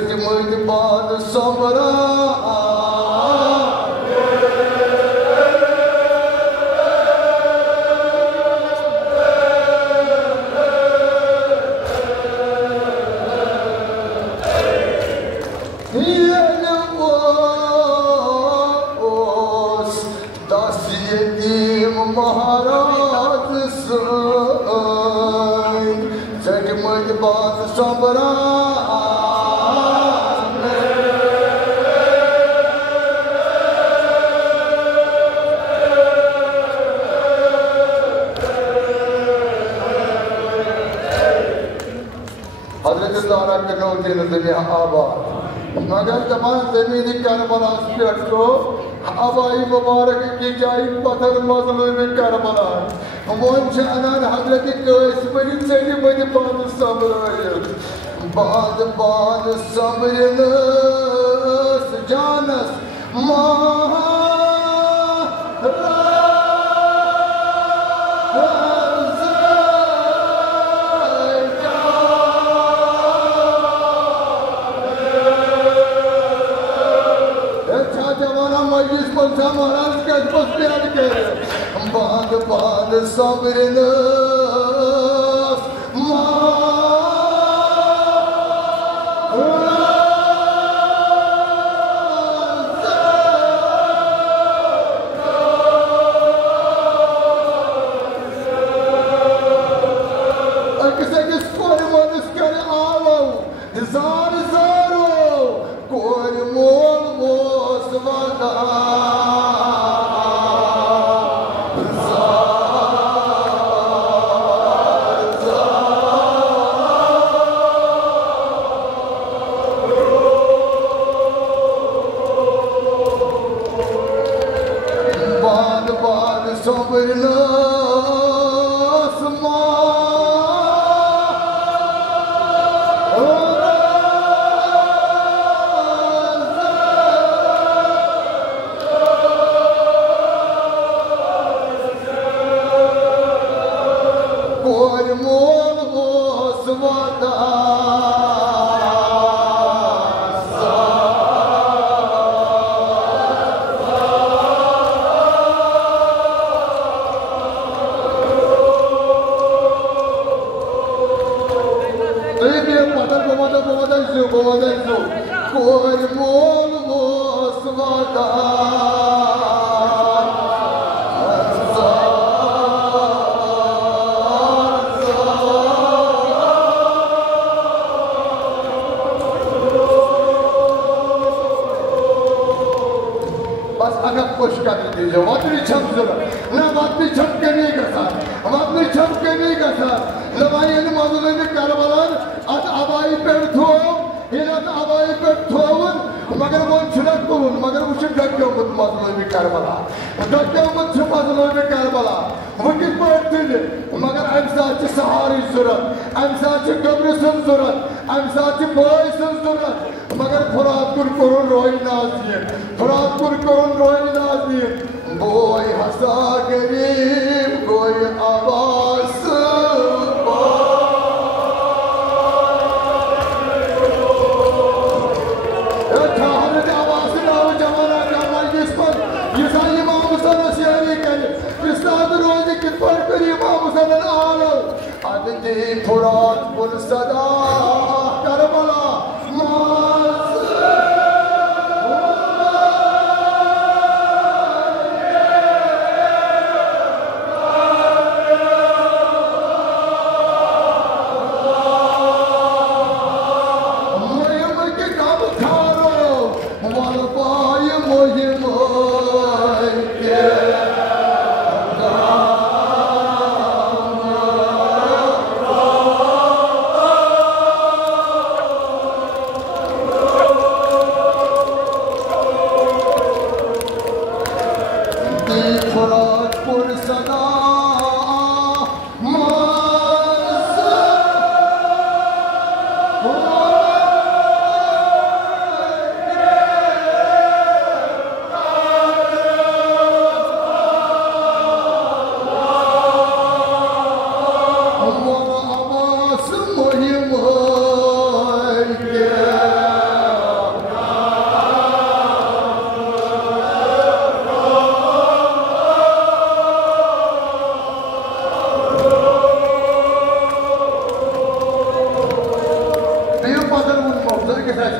सचमुच बात सबरा महाराज सचमुच बात सबरा दुनिया आबाद मगर तमाम जमीनी करबला को हवाई मुबारक की जाई पत्थर मजलूम करबला मोन अनान हजरत कैसमरी चली मद बाद समर बाद बाद समर जानस महाराज के प्यार करे बाद बाद सबरन किसे किस कोर मोल कर आवो जार जारो कोर मोल मोस वादा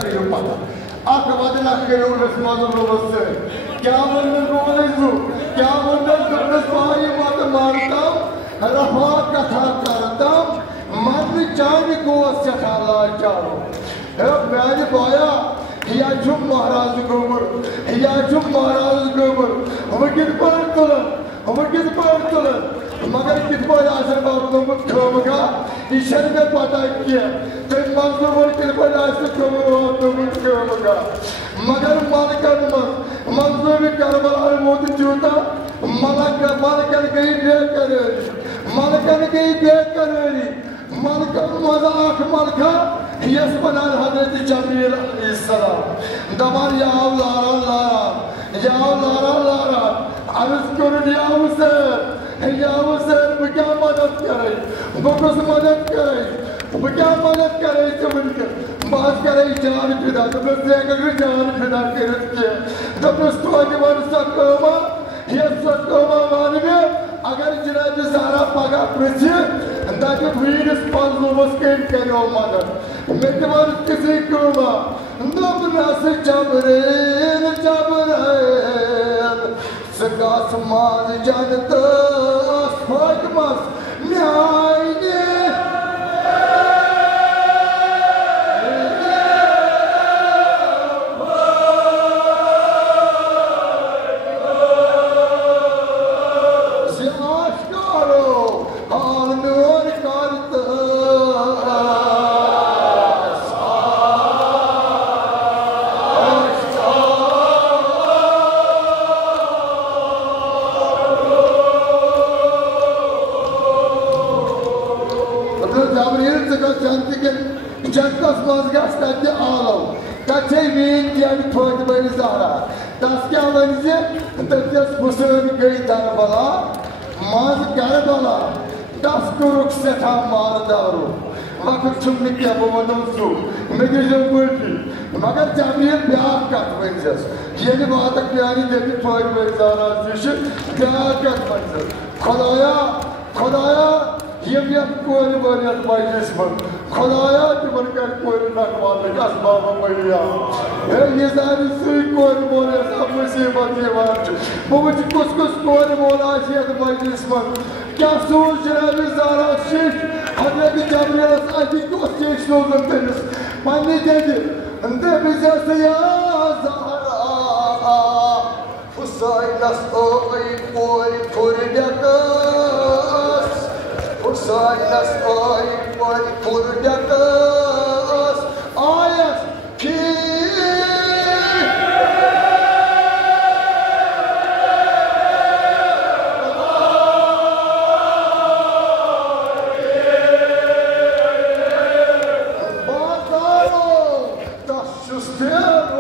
करो पता अख वदना करो मजलूम से क्या मन रोलू क्या मन पाई मत मारतम रफा कथा करतम मन चान गोस सठा लाचारो मैंने पाया या जुम महाराज गोबर हम कित पर तुलन मगर कित पर आसर बाबूमुत खमगा ईश्वर में पता किया तो मजलूम कित पर आसर बाबूमुत खमगा मगर मालकन मजलूम करबला मोद जूता मालकन गई बेकरारी मालकन मजाक मालका यस बनान हजरत जबरील अलैहिस्सलाम दमान या लारा अर्ज कर या हुसैन क्या मदद करे बकुस मदद करे क्या मदद करे बात करे जान फिदा जान फिदा कर मानवे अगर जनाब सारा पगह पृछ दप वीरस मजलूमस करो मदद मे किसी कमा नस जबरेल सकास माज जनत फातमस न्याय जनतस मज गत आलो तथे वीन दियान फातिमा ज़हरा तस क्या वन तस हुसैन गई करबला मज करबला तस कोरुक सठा मारदारो वक्त छुम क्या बनो सो मे बड़ी मगर जबरील ब्या कत वनस ये वात प्यानी जब फातिमा ज़हरा नश ब्या कत वन खुदाया यम कोर बनियत मजलिस मन खुदाया तिमन कर कोर नकवाल असबाब मैया ये सारी सुई कोर मोल सब मुसीबत यवान बुच कुछ कोर मोल आशियत मजलिस मन क्या सोच जनाब ज़हरा शेख हजरत जबरील अति को शेख सोजन तनिस पन्ने जदि अंदे बिजस या ज़हरा हुसैनस ओई core फुरदकस Husaynus ay var furdakas ayas ki Bazaro das Justeron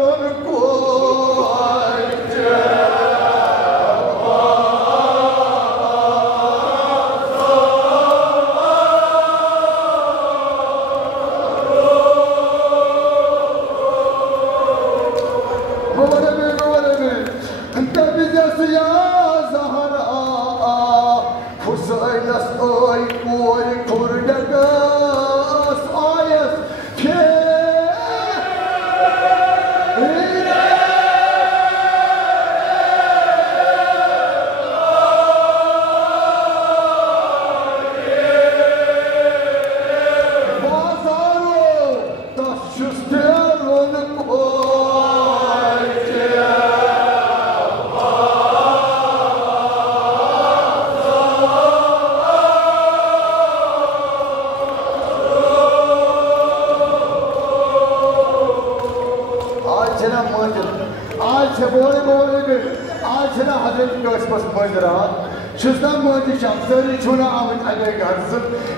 सारी छुना आमत अगे गर्ज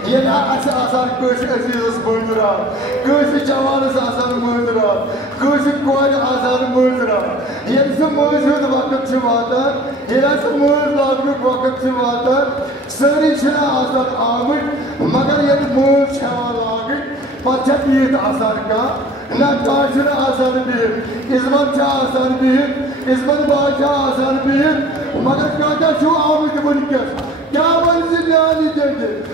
ये आसान कस अजीज मंजरा कस जवानस आसान मंजरा कस कोर आसान मंजरा ये मज हुद वक्त वातान ये मज लागन वक्त वातान सारी छुना आसान आमत मगर ये मज लागन पे ईद आसान कह ना ताज आसान बिहित इजमत आसान बिहित इजमत बादशाह आसान बिहित मगर क्या आमत वनकस क्या वंजानी जगह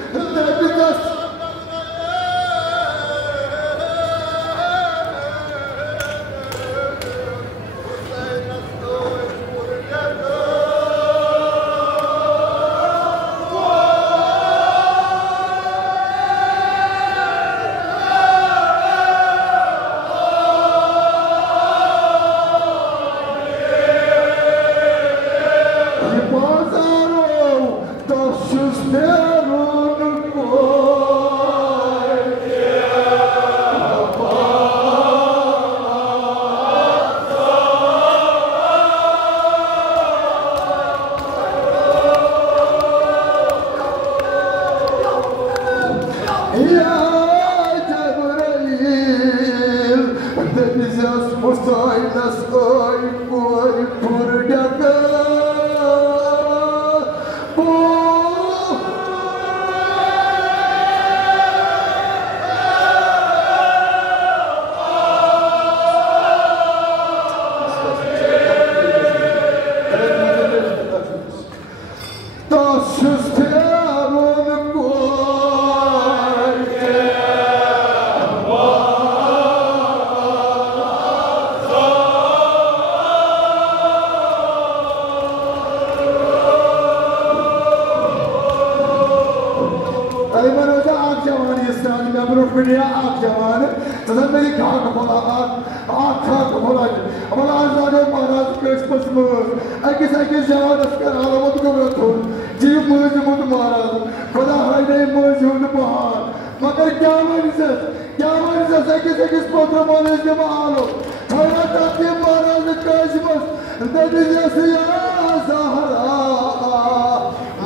Deniz Musaynas ay boy purdaga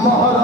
Mahara